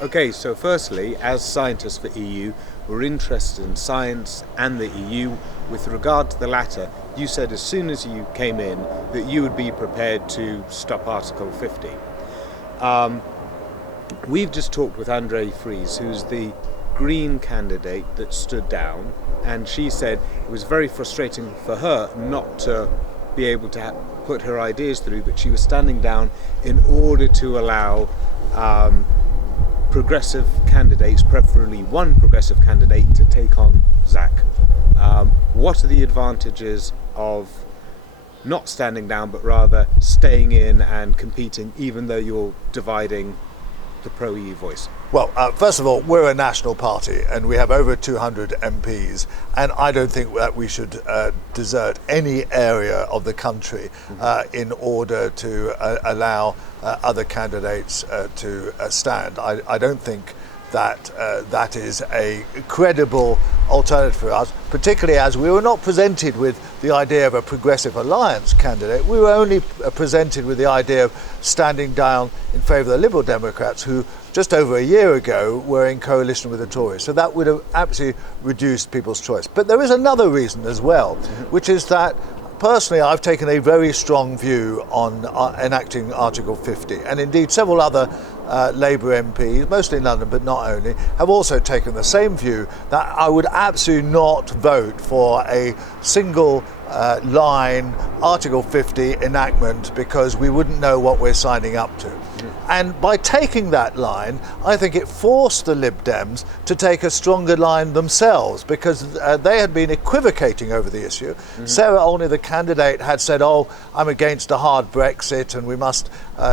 Okay, so firstly, as scientists for EU, we're interested in science and the EU. With regard to the latter, you said as soon as you came in that you would be prepared to stop Article 50. We've just talked with André Fries, who's the Green candidate that stood down, and she said it was very frustrating for her not to be able to put her ideas through, but she was standing down in order to allow progressive candidates, preferably one progressive candidate, to take on Zach. What are the advantages of not standing down, but rather staying in and competing, even though you're dividing the pro-EU voice? Well, first of all, we're a national party and we have over 200 MPs, and I don't think that we should desert any area of the country in order to allow other candidates to stand. I don't think that that is a credible alternative for us, particularly as we were not presented with the idea of a progressive alliance candidate. We were only presented with the idea of standing down in favour of the Liberal Democrats, who just over a year ago were in coalition with the Tories. So that would have absolutely reduced people's choice. But there is another reason as well, which is that personally, I've taken a very strong view on enacting Article 50, and indeed several other Labour MPs, mostly in London but not only, have also taken the same view, that I would absolutely not vote for a single line Article 50 enactment, because we wouldn't know what we're signing up to. And by taking that line, I think it forced the Lib Dems to take a stronger line themselves, because they had been equivocating over the issue. Sarah Olney, the candidate, had said, "Oh, I'm against a hard Brexit and we must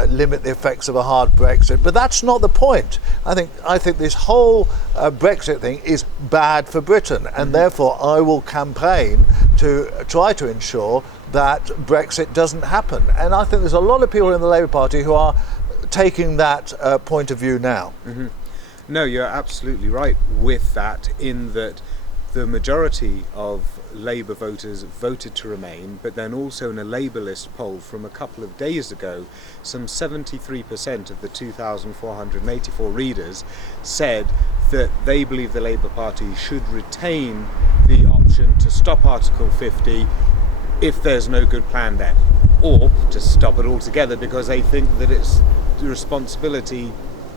limit the effects of a hard Brexit." But that's not the point. I think this whole Brexit thing is bad for Britain, and therefore I will campaign to try to ensure that Brexit doesn't happen. And I think there's a lot of people in the Labour Party who are taking that point of view now. No, you're absolutely right with that, in that the majority of Labour voters voted to remain, but then also in a Labour list poll from a couple of days ago, some 73% of the 2,484 readers said that they believe the Labour Party should retain the option to stop Article 50 if there's no good plan then, or to stop it altogether because they think that it's the responsibility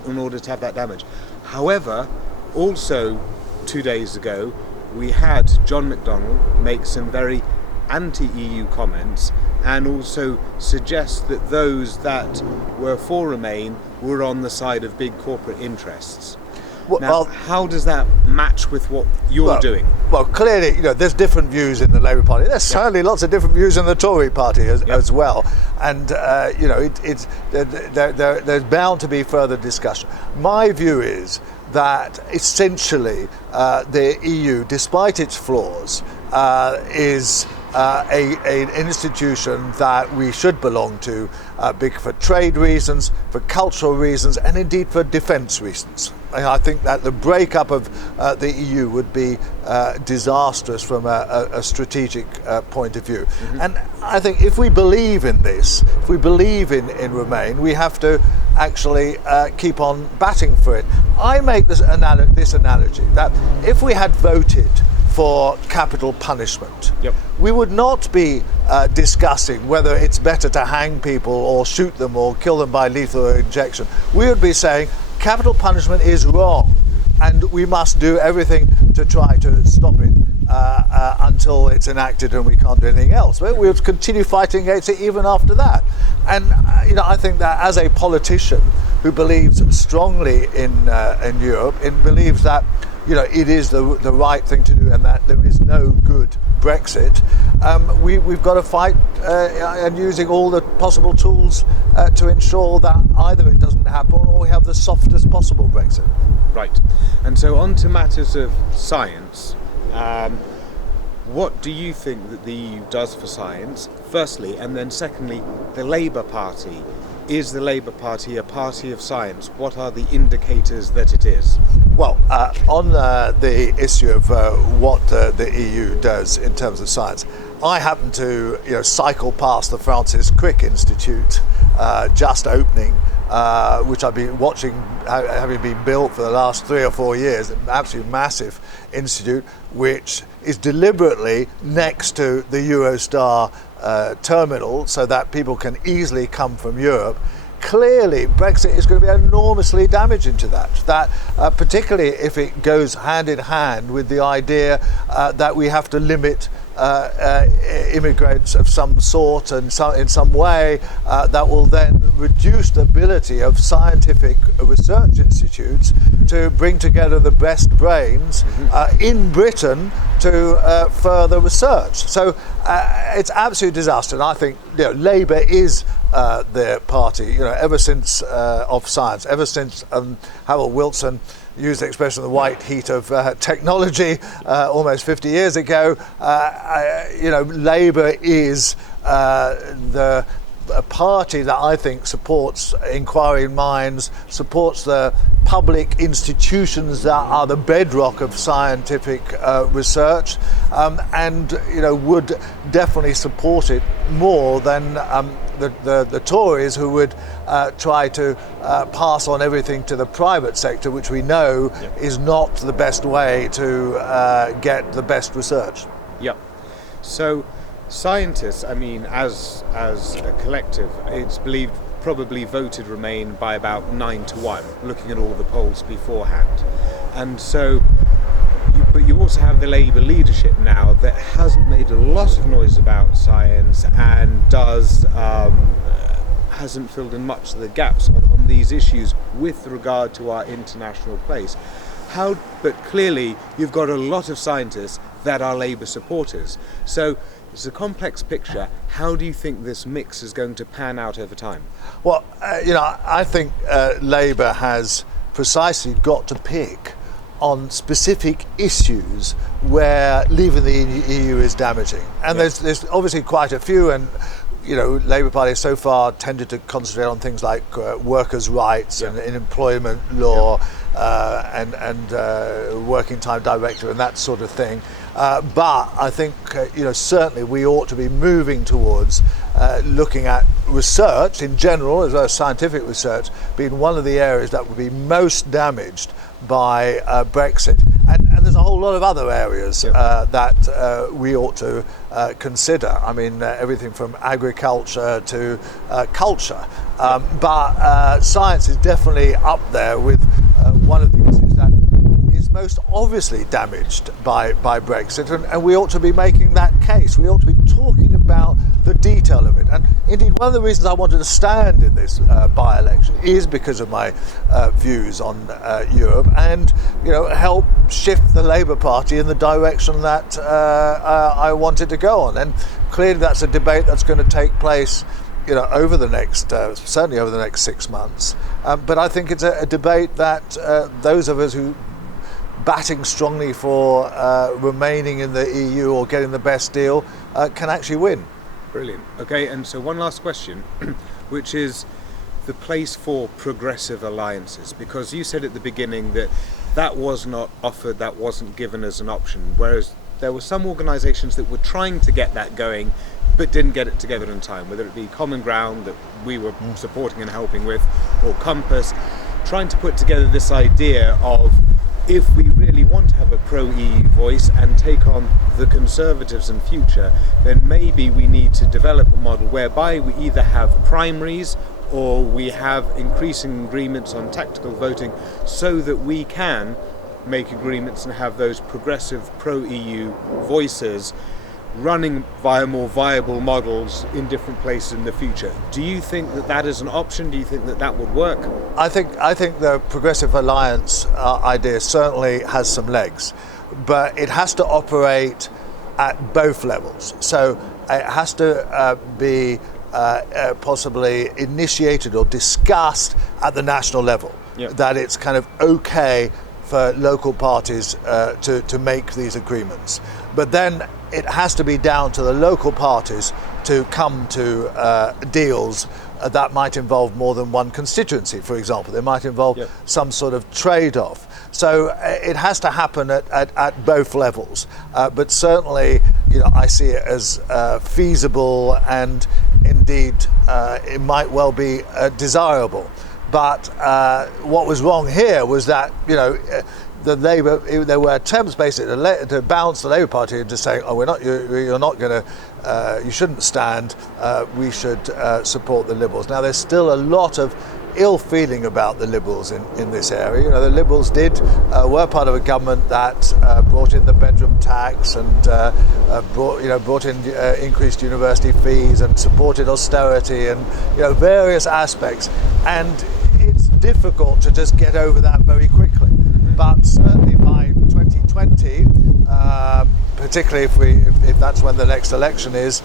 in order to have that damage. However, also 2 days ago, we had John McDonnell make some very anti-EU comments and also suggest that those that were for Remain were on the side of big corporate interests. Now, how does that match with what you're doing? Well, clearly, there's different views in the Labour Party. There's certainly lots of different views in the Tory Party as well. And, there's bound to be further discussion. My view is that essentially the EU, despite its flaws, is an institution that we should belong to, for trade reasons, for cultural reasons, and indeed for defence reasons. And I think that the breakup of the EU would be disastrous from a strategic point of view. And I think if we believe in this, if we believe in Remain, we have to actually keep on batting for it. I make this analogy that if we had voted for capital punishment, we would not be discussing whether it's better to hang people or shoot them or kill them by lethal injection. We would be saying capital punishment is wrong and we must do everything to try to stop it until it's enacted and we can't do anything else. But we would continue fighting against it even after that. And I think that as a politician who believes strongly in Europe, it believes that it is the right thing to do and that there is no good Brexit, we've got to fight and using all the possible tools to ensure that either it doesn't happen or we have the softest possible Brexit. Right. And so on to matters of science. What do you think that the EU does for science, firstly, and then secondly, the Labour Party? Is the Labour Party a party of science? What are the indicators that it is? Well, on the issue of what the EU does in terms of science, I happen to cycle past the Francis Crick Institute just opening, which I've been watching, having been built for the last 3 or 4 years, an absolutely massive institute, which is deliberately next to the Eurostar terminal so that people can easily come from Europe. Clearly, Brexit is going to be enormously damaging to that, particularly if it goes hand in hand with the idea that we have to limit immigrants of some sort and in some way that will then reduce the ability of scientific research institutes to bring together the best brains in Britain to further research. So it's absolute disaster, and I think Labour is their party, ever since of science, ever since Harold Wilson used the expression the white heat of technology almost 50 years ago. Labour is a party that I think supports inquiring minds, supports the public institutions that are the bedrock of scientific research, and would definitely support it more than the Tories, who would try to pass on everything to the private sector, which we know is not the best way to get the best research. Yep. So scientists, as a collective, it's believed probably voted Remain by about 9-1, looking at all the polls beforehand. And so, but you also have the Labour leadership now that hasn't made a lot of noise about science and hasn't filled in much of the gaps on these issues with regard to our international place. But clearly you've got a lot of scientists that are Labour supporters. So it's a complex picture. How do you think this mix is going to pan out over time? Well, I think Labour has precisely got to pick on specific issues where leaving the EU is damaging. And there's obviously quite a few, and Labour Party so far tended to concentrate on things like workers' rights and employment law and working time directive and that sort of thing. But I think certainly we ought to be moving towards looking at research in general, as well as scientific research, being one of the areas that would be most damaged by Brexit. And there's a whole lot of other areas that we ought to consider. Everything from agriculture to culture. But science is definitely up there with one of the issues that is most obviously damaged by Brexit, and we ought to be making that case. We ought to be talking about the detail of it. And indeed, one of the reasons I wanted to stand in this by-election is because of my views on Europe, and help shift the Labour Party in the direction that I wanted to go on. And clearly that's a debate that's going to take place over the next, certainly over the next 6 months. But I think it's a debate that those of us who batting strongly for remaining in the EU or getting the best deal can actually win. Brilliant. Okay, and so one last question, which is the place for progressive alliances, because you said at the beginning that was not offered, that wasn't given as an option, whereas there were some organisations that were trying to get that going but didn't get it together in time, whether it be Common Ground that we were supporting and helping with, or Compass, trying to put together this idea of, if we really want to have a pro-EU voice and take on the Conservatives in future, then maybe we need to develop a model whereby we either have primaries or we have increasing agreements on tactical voting, so that we can make agreements and have those progressive pro-EU voices running via more viable models in different places in the future. Do you think that is an option? Do you think that would work? I think the Progressive Alliance idea certainly has some legs, but it has to operate at both levels. So it has to be possibly initiated or discussed at the national level, that it's kind of okay for local parties to make these agreements. But then it has to be down to the local parties to come to deals that might involve more than one constituency, for example. They might involve some sort of trade-off. So it has to happen at both levels. But certainly, I see it as feasible and indeed it might well be desirable. But what was wrong here was that, the Labour, there were attempts basically to bounce the Labour Party into saying, oh, you're not going to, you shouldn't stand, we should support the Liberals. Now, there's still a lot of ill feeling about the Liberals in this area. The Liberals were part of a government that brought in the bedroom tax and brought in increased university fees and supported austerity and various aspects. And it's difficult to just get over that very quickly. But certainly by 2020, particularly if that's when the next election is,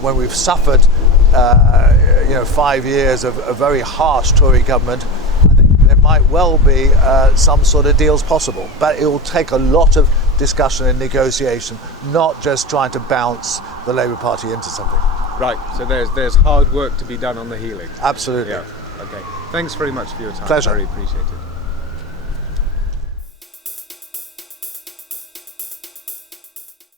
when we've suffered 5 years of a very harsh Tory government, I think there might well be some sort of deals possible. But it will take a lot of discussion and negotiation, not just trying to bounce the Labour Party into something. Right, so there's hard work to be done on the healing. Absolutely. Yeah. Okay. Thanks very much for your time. Pleasure. Very appreciated.